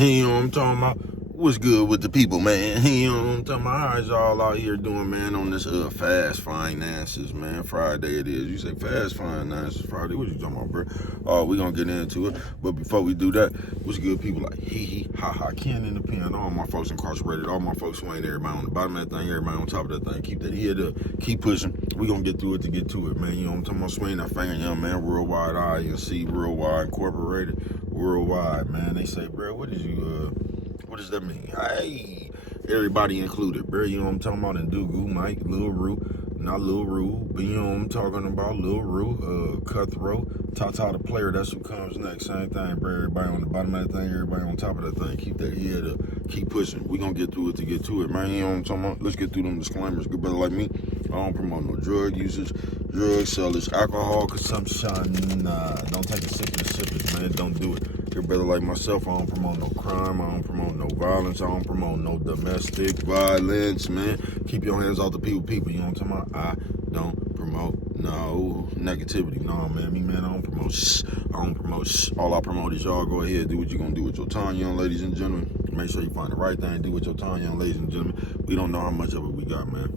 You know what I'm talking about? What's good with the people, man? You know what I'm talking about? How's y'all out here doing, man, on this fast finances, man? Friday it is. You say fast finances Friday. What you talking about, bro? Oh, we gonna get into it. But before we do that, what's good, people like hee ha ha, Ken in the pen, all my folks incarcerated, all my folks who ain't everybody on the bottom of that thing, everybody on top of that thing. Keep that head up, keep pushing. We gonna get through it to get to it, man. You know what I'm talking about? Swing that finger, young man. Worldwide INC, Worldwide Incorporated, Worldwide, man. They say, bro, what does that mean? Hey, everybody included, bro. You know what I'm talking about? And Dugu, Mike, Lil Rue, not Lil Rue, but you know what I'm talking about? Lil Rue, Cutthroat, Tata the player. That's who comes next. Same thing, bro. Everybody on the bottom of that thing, everybody on top of that thing. Keep that head up. Keep pushing. We gonna get through it to get to it, man. You know what I'm talking about? Let's get through them disclaimers. Good brother like me, I don't promote no drug users, drug sellers, alcohol consumption. Don't take a sip of the sippers, man. Don't do it. Good brother like myself, I don't promote no crime, I don't promote no violence, I don't promote no domestic violence, man. Keep your hands off the people, you know what I'm talking about? I don't promote no negativity. No, man, I don't promote All I promote is y'all go ahead, do what you're gonna do with your time, young ladies and gentlemen. Make sure you find the right thing, do with your time, young ladies and gentlemen. We don't know how much of it we got, man.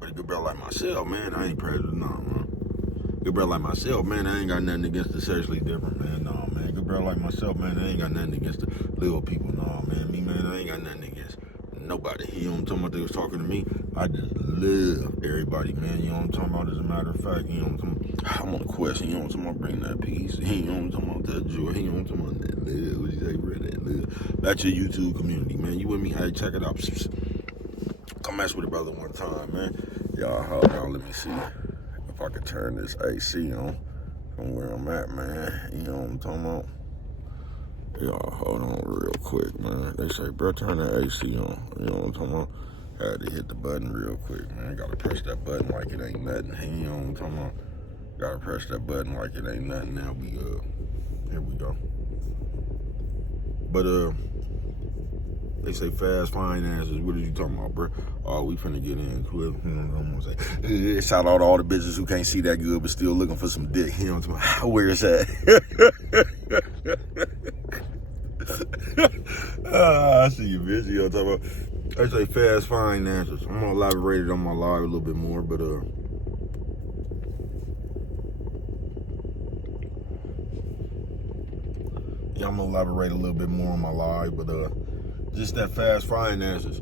But a good brother like myself, man, I ain't prejudiced, no, man. Good brother like myself, man, I ain't got nothing against the sexually different, man. No, man. Good brother like myself, man, I ain't got nothing against the little people. No, man. Man, I ain't got nothing against nobody. You know what I'm talking about? They was talking to me. I just love everybody, man. You know what I'm talking about? As a matter of fact, you know what I'm talking about? I'm on a question. You know what I'm talking about? Bring that peace. You know what I'm talking about? That joy. You know what I'm talking about? That love. What you say, bro? That love. That's your YouTube community, man. You with me? Hey, check it out. Come mess with a brother one time, man. Y'all, hold on. Let me see if I could turn this AC on from where I'm at, man. You know what I'm talking about? Y'all, hold on real quick, man. They say, bro, turn that AC on. You know what I'm talking about? Had to hit the button real quick, man. Gotta press that button like it ain't nothing. You know what I'm talking about? Gotta press that button like it ain't nothing. Now here we go. But, they say fast finances. What are you talking about, bro? Oh, we finna get into it. You know what I'm gonna say? Shout out to all the bitches who can't see that good but still looking for some dick. You know what I'm talking about? Where is that? I see you, bitch. You know what I'm talking about? I say fast finances. I'm gonna elaborate it on my live a little bit more, but yeah, I'm gonna elaborate a little bit more on my live, but just that fast finances.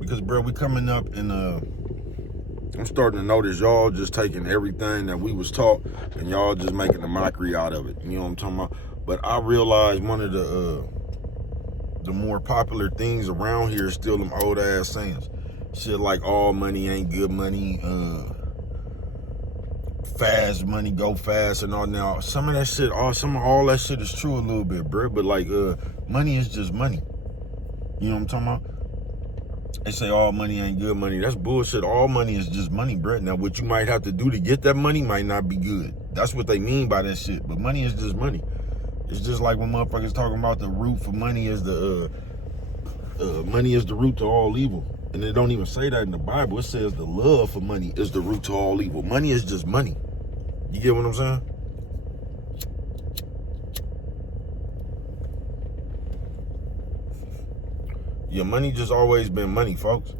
Because, bro, we coming up in I'm starting to notice y'all just taking everything that we was taught and y'all just making a mockery out of it. You know what I'm talking about? But I realized one of the more popular things around here is still them old ass sayings. Shit like all money ain't good money, fast money go fast and all. Now some of that shit is true a little bit, bro. But like money is just money. You know what I'm talking about? They say all money ain't good money. That's bullshit. All money is just money, bro. Now, what you might have to do to get that money might not be good. That's what they mean by that shit. But money is just money. It's just like when motherfuckers talking about the root for money is the root to all evil. And it don't even say that in the Bible. It says the love for money is the root to all evil. Money is just money. You get what I'm saying? Your money just always been money, folks.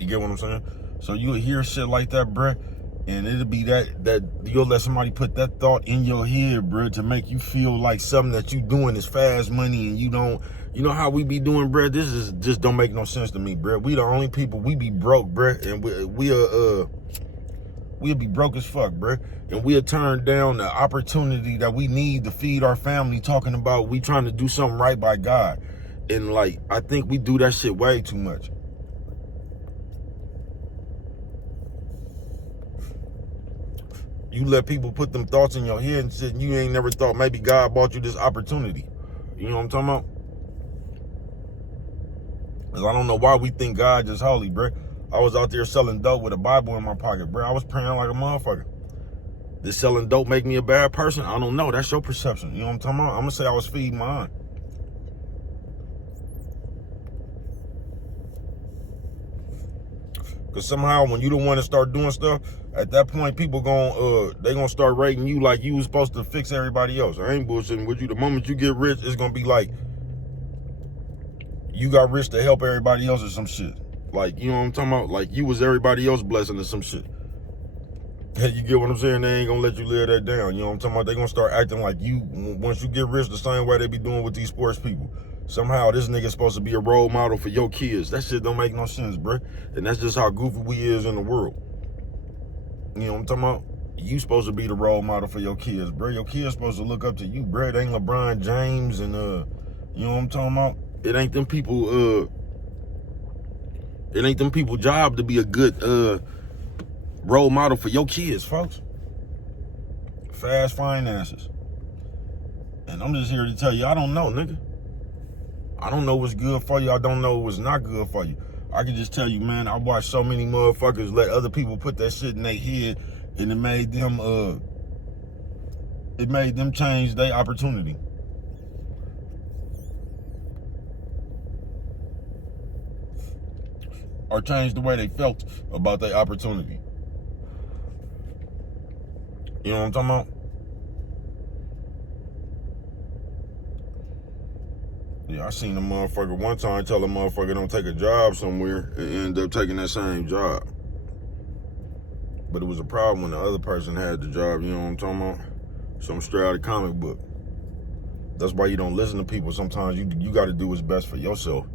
You get what I'm saying? So you'll hear shit like that, bruh, and it'll be that you'll let somebody put that thought in your head, bruh, to make you feel like something that you doing is fast money and you don't, you know how we be doing, bruh? This is just don't make no sense to me, bruh. We the only people, we be broke, bruh, and we'll be broke as fuck, bruh. And we'll turn down the opportunity that we need to feed our family talking about we trying to do something right by God. And like, I think we do that shit way too much. You let people put them thoughts in your head and shit, and you ain't never thought maybe God bought you this opportunity. You know what I'm talking about? Because I don't know why we think God just holy, bruh. I was out there selling dope with a Bible in my pocket, bruh. I was praying like a motherfucker. Did selling dope make me a bad person? I don't know. That's your perception. You know what I'm talking about? I'm going to say I was feeding my aunt. Cause somehow when you don't want to start doing stuff, at that point people they gonna start rating you like you was supposed to fix everybody else. I ain't bullshitting with you. The moment you get rich, it's gonna be like you got rich to help everybody else or some shit. Like, you know what I'm talking about? Like you was everybody else's blessing or some shit. You get what I'm saying? They ain't gonna let you live that down. You know what I'm talking about? They gonna start acting like you, once you get rich, the same way they be doing with these sports people. Somehow this nigga's supposed to be a role model for your kids. That shit don't make no sense, bruh. And that's just how goofy we is in the world. You know what I'm talking about? You supposed to be the role model for your kids, bruh. Your kids supposed to look up to you, bruh. It ain't LeBron James and you know what I'm talking about? It ain't them people job to be a good role model for your kids, folks. Fast finances. And I'm just here to tell you, I don't know, nigga. I don't know what's good for you. I don't know what's not good for you. I can just tell you, man, I watched so many motherfuckers let other people put that shit in their head, and it made them change their opportunity. Or change the way they felt about their opportunity. You know what I'm talking about? Yeah, I seen a motherfucker one time tell a motherfucker don't take a job somewhere and end up taking that same job. But it was a problem when the other person had the job, you know what I'm talking about? Some straight out of comic book. That's why you don't listen to people. Sometimes you got to do what's best for yourself.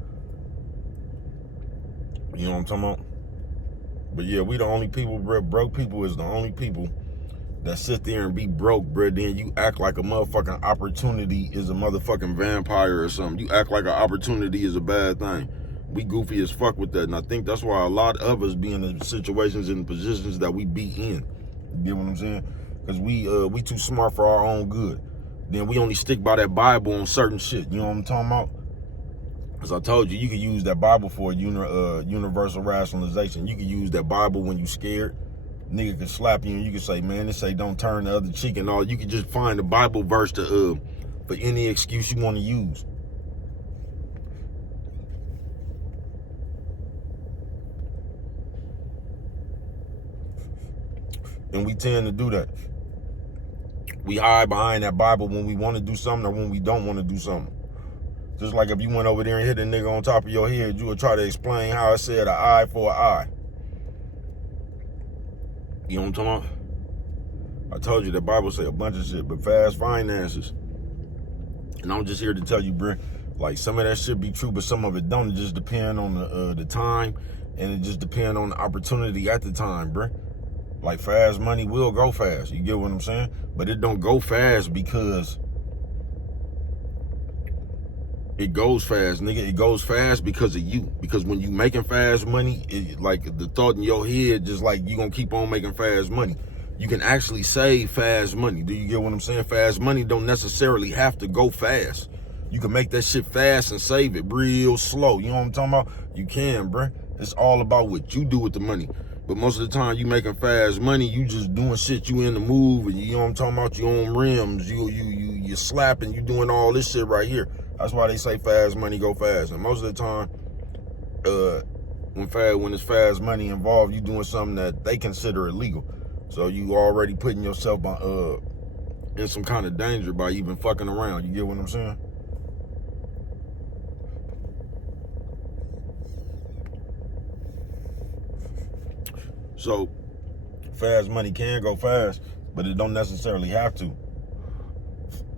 You know what I'm talking about? But yeah, we the only people, bro. Broke people is the only people that sit there and be broke, bro. Then you act like a motherfucking opportunity is a motherfucking vampire or something. You act like an opportunity is a bad thing. We goofy as fuck with that. And I think that's why a lot of us be in the situations and positions that we be in. You get what I'm saying? Because we too smart for our own good. Then we only stick by that Bible on certain shit. You know what I'm talking about? As I told you, you can use that Bible for universal rationalization. You can use that Bible when you scared. Nigga can slap you and you can say, man, it say don't turn the other cheek and all. You can just find a Bible verse to for any excuse you want to use. And we tend to do that. We hide behind that Bible when we want to do something or when we don't want to do something. Just like if you went over there and hit a nigga on top of your head, you would try to explain how it said an eye for an eye. You know what I'm talking about? I told you the Bible say a bunch of shit, but fast finances. And I'm just here to tell you, bro, like some of that shit be true, but some of it don't. It just depend on the time, and it just depend on the opportunity at the time, bro. Like fast money will go fast. You get what I'm saying? But it don't go fast because it goes fast, nigga. It goes fast because of you. Because when you making fast money, like the thought in your head, just like you gonna keep on making fast money. You can actually save fast money. Do you get what I'm saying? Fast money don't necessarily have to go fast. You can make that shit fast and save it real slow. You know what I'm talking about? You can, bruh. It's all about what you do with the money. But most of the time you making fast money, you just doing shit, you in the move, and you know what I'm talking about, you on rims, you slapping, you doing all this shit right here. That's why they say fast money go fast. And most of the time, when it's fast money involved, you doing something that they consider illegal. So you already putting yourself in some kind of danger by even fucking around. You get what I'm saying? So fast money can go fast, but it don't necessarily have to.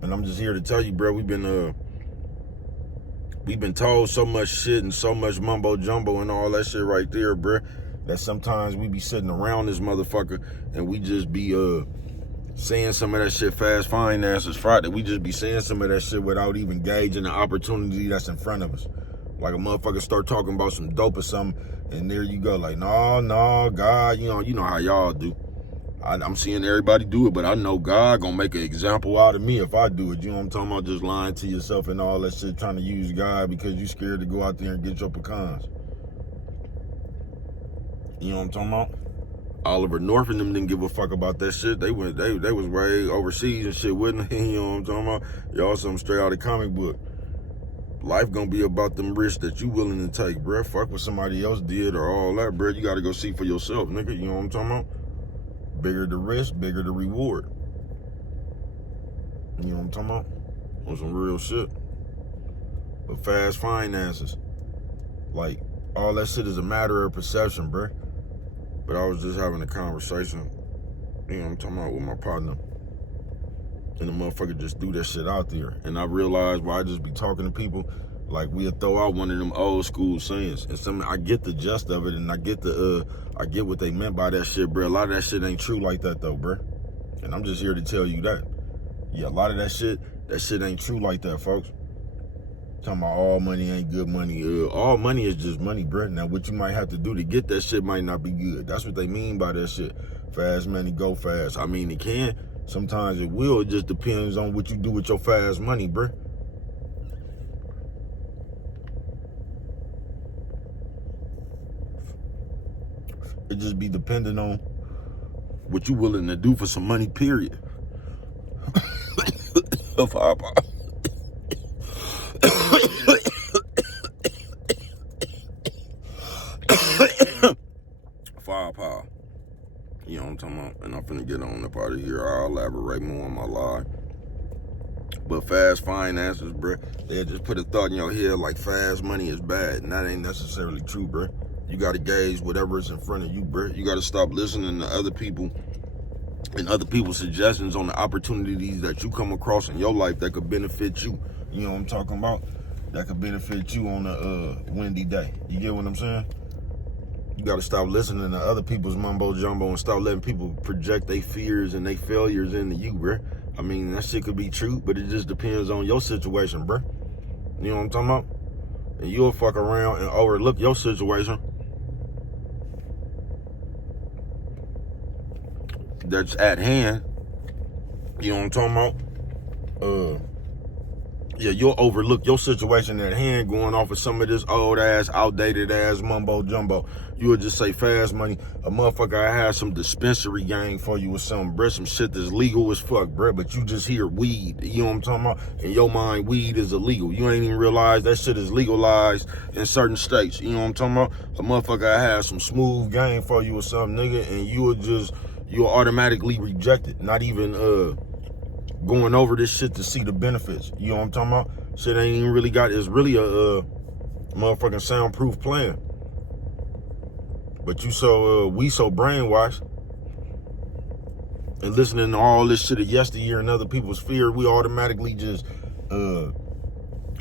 And I'm just here to tell you, bro, we've been told so much shit and so much mumbo jumbo and all that shit right there, bro, that sometimes we be sitting around this motherfucker and we just be saying some of that shit fast finances Friday. We just be saying some of that shit without even gauging the opportunity that's in front of us. Like a motherfucker start talking about some dope or something, and there you go, like, no, God, you know how y'all do. I'm seeing everybody do it, but I know God gonna make an example out of me if I do it. You know what I'm talking about? Just lying to yourself and all that shit, trying to use God because you scared to go out there and get your pecans. You know what I'm talking about? Oliver North and them didn't give a fuck about that shit. They was way overseas and shit, wasn't they? You know what I'm talking about? Y'all some straight out of comic book. Life gonna be about them risks that you willing to take, bruh. Fuck what somebody else did or all that, bruh. You gotta go see for yourself, nigga. You know what I'm talking about? Bigger the risk, bigger the reward. You know what I'm talking about? On some real shit. But fast finances, like, all that shit is a matter of perception, bruh. But I was just having a conversation, you know what I'm talking about, with my partner. And the motherfucker just threw that shit out there. And I realized why I just be talking to people, like we'll throw out one of them old school sayings. And I get the gist of it, and I get what they meant by that shit, bro. A lot of that shit ain't true like that though, bro. And I'm just here to tell you that. Yeah, a lot of that shit ain't true like that, folks. Talking about all money ain't good money. All money is just money, bro. Now, what you might have to do to get that shit might not be good. That's what they mean by that shit. Fast money, go fast. I mean, it can. Sometimes it will. It just depends on what you do with your fast money, bro. It just be depending on what you willing to do for some money, period. Firepower. You know what I'm talking about? And I'm finna get on up out of here. I'll elaborate more on my life. But fast finances, bruh, they just put a thought in your head like fast money is bad. And that ain't necessarily true, bruh. You gotta gauge whatever is in front of you, bruh. You gotta stop listening to other people and other people's suggestions on the opportunities that you come across in your life that could benefit you. You know what I'm talking about? That could benefit you on a windy day. You get what I'm saying? You gotta stop listening to other people's mumbo jumbo and stop letting people project their fears and their failures into you, bruh. I mean, that shit could be true, but it just depends on your situation, bruh. You know what I'm talking about? And you'll fuck around and overlook your situation that's at hand. You know what I'm talking about? Yeah, you'll overlook your situation at hand going off of some of this old ass, outdated ass mumbo jumbo. You would just say fast money. A motherfucker I have some dispensary game for you or something, bruh. Some shit that's legal as fuck, bruh. But you just hear weed. You know what I'm talking about? In your mind, weed is illegal. You ain't even realize that shit is legalized in certain states. You know what I'm talking about? A motherfucker I have some smooth game for you or something, nigga, and you'll automatically reject it. Not even going over this shit to see the benefits. You know what I'm talking about? Shit ain't even really it's really a motherfucking soundproof plan. But we so brainwashed and listening to all this shit of yesteryear and other people's fear, we automatically just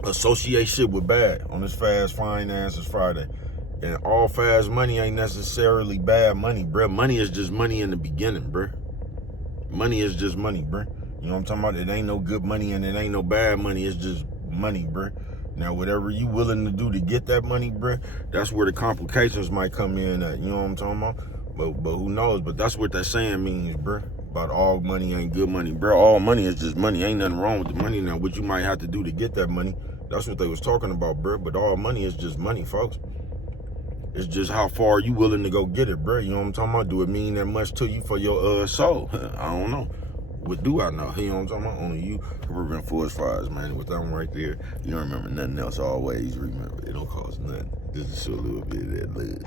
associate shit with bad on this Fast Finances Friday. And all fast money ain't necessarily bad money, bruh. Money is just money in the beginning, bruh. Money is just money, bruh. You know what I'm talking about? It ain't no good money and it ain't no bad money. It's just money, bruh. Now, whatever you willing to do to get that money, bruh, that's where the complications might come in at. You know what I'm talking about? But who knows? But that's what that saying means, bruh. About all money ain't good money, bruh. All money is just money. Ain't nothing wrong with the money. Now, what you might have to do to get that money, that's what they was talking about, bruh. But all money is just money, folks. It's just how far you willing to go get it, bruh. You know what I'm talking about? Do it mean that much to you for your soul? I don't know. What do I know? You know what I'm talking about? Only you can prevent forest fires, man. With that one right there, you don't remember nothing else. Always remember, it don't cost nothing. Just to show a little bit of that love.